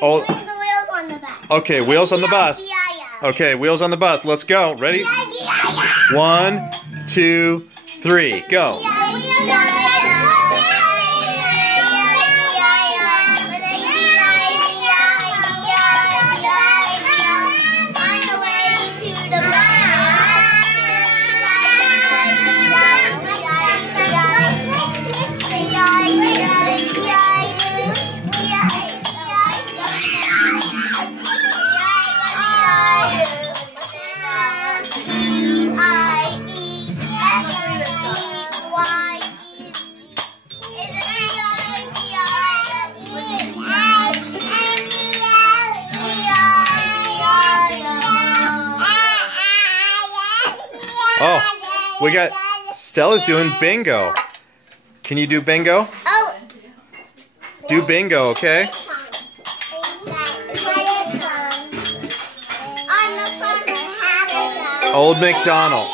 Oh. The wheels on the bus. Okay, wheels on the bus. Okay, wheels on the bus. Let's go. Ready? 1, 2, 3, go. Oh, we got Stella's doing bingo. Can you do bingo? Oh. Do bingo, okay? Old MacDonald.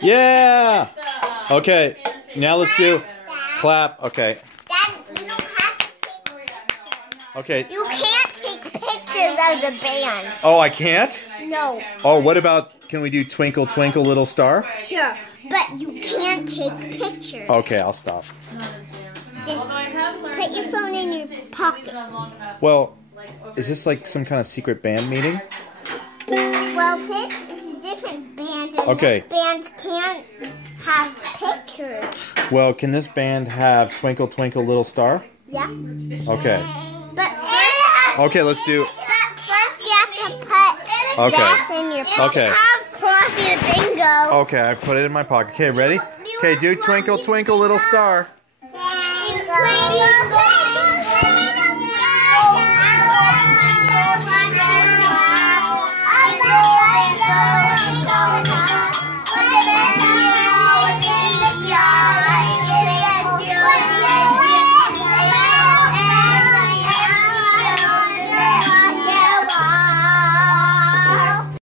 Yeah! Okay, now let's do clap. Okay. Dad, you don't have to take pictures. Okay. You can't take pictures of the band. Oh, I can't? No. Oh, what about, can we do Twinkle Twinkle Little Star? Sure, but you can't take pictures. Okay, I'll stop. Just put your phone in your pocket. Well, is this like some kind of secret band meeting? Well, this is a different band, and Okay. this band can't have pictures. Well, can this band have Twinkle Twinkle Little Star? Yeah. Okay. But first, Okay, let's do. you have to put this in your pocket. Okay. Of course, you bingo. Okay, I put it in my pocket. Okay, ready? Okay, do Twinkle Twinkle Little Star.